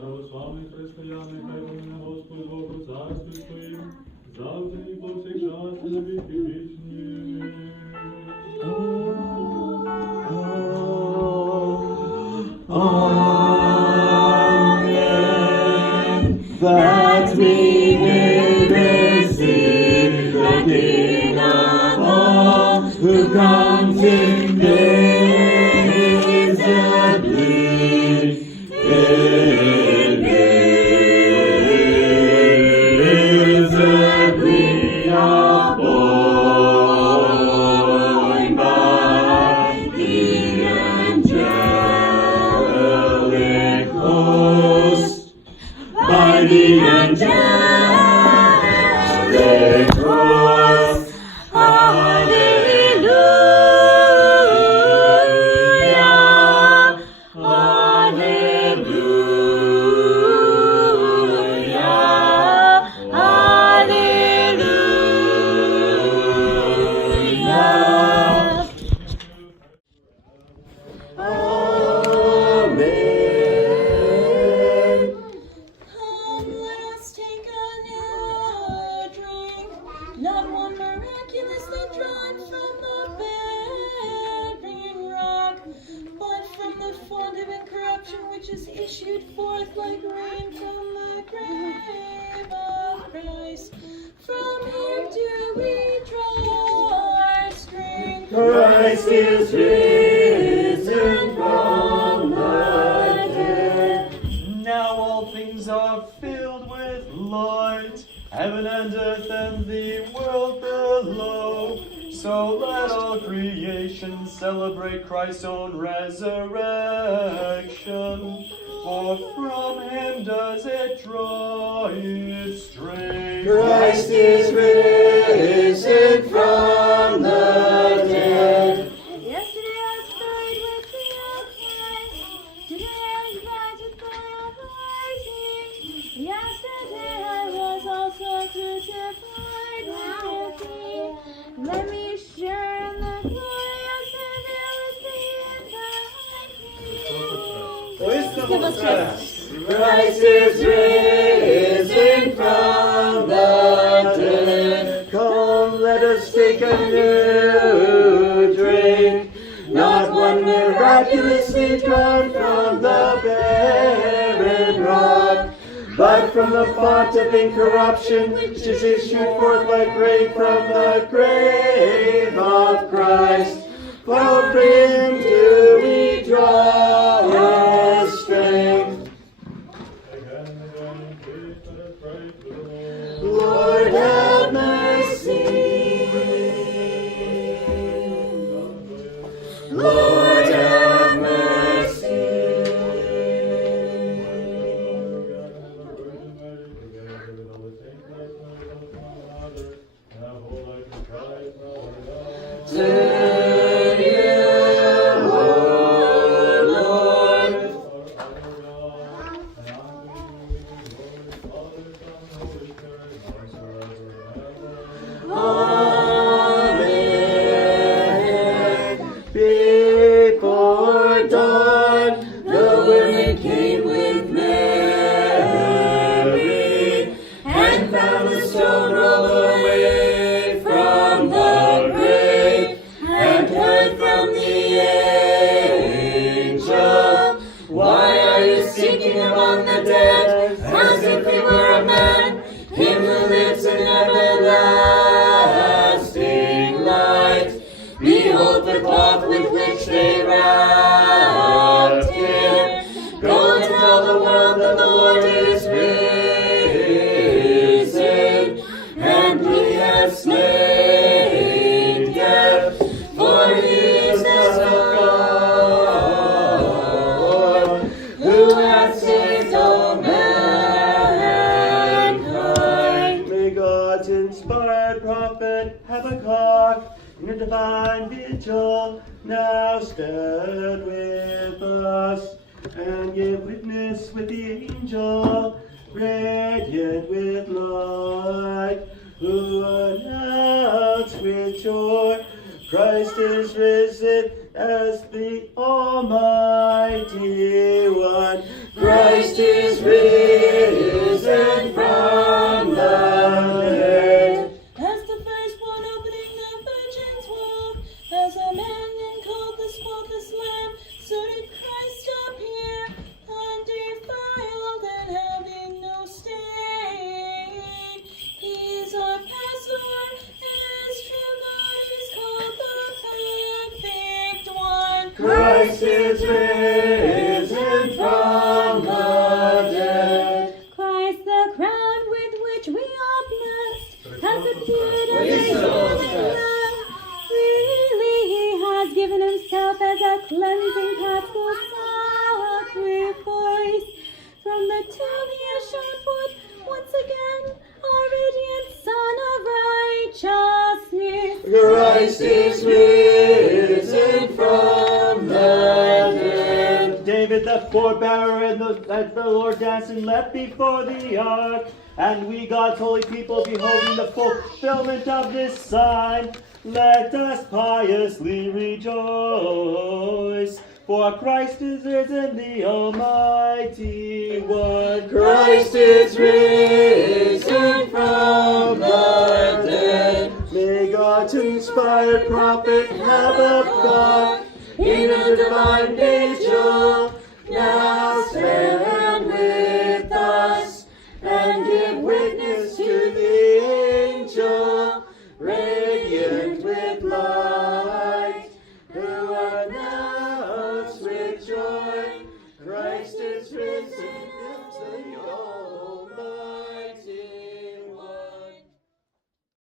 Православних християн, нехай вони Господу Богу царстві своїм, завжди і повсякчас і на віки вічні. Amen. That we may receive the King of all, who comes in visibly. The angelic host, hallelujah, hallelujah, hallelujah. Not one miraculously drawn from the bearing rock, but from the font of incorruption which is issued forth like rain from the grave of Christ. From here do we draw our strength. Christ is risen from the dead. Now all things are filled with light, heaven and earth and the world below. So let all creation celebrate Christ's own resurrection. For from him does it draw its strength. Christ is risen from the dead. Yesterday I was buried with the Christ. Today I was united by uprising. Yesterday I was also crucified with thee. Let me share in the glorious fidelity in thy kingdom. Christ is risen from the dead. Come, let us take a new drink. Not one miraculously drawn from the barren rock, but from the font of incorruption which is issued forth like rain from the grave of Christ. For him do we draw our strength. Lord, have mercy. Lord, have mercy. To you, O God-inspired prophet Habakkuk, in a divine vigil, now stand with us, and give witness with the angel, radiant with light, who announce with joy, Christ is risen as the Almighty One. Christ is risen from the dead. As the firstborn opening the virgin's womb, as a man and called the spotless Lamb, so did Christ appear, undefiled and having no stain. He is our Passover, and as true God is called the perfect one. Christ is risen from the dead. Christ, the crown with which we are blessed, has appeared as a Lamb. Really, he has given himself as a cleansing paschal sacrifice. From the tomb he has shone forth once again, our radiant Son of righteousness. Christ is risen from the dead. David the forebearer and the Lord danced and leapt before the ark. And we, God's holy people, beholding the fulfillment of this sign, let us piously rejoice. For Christ is risen, the Almighty One. Christ is risen from the dead. May God's inspired prophet Habakkuk, in a divine vigil,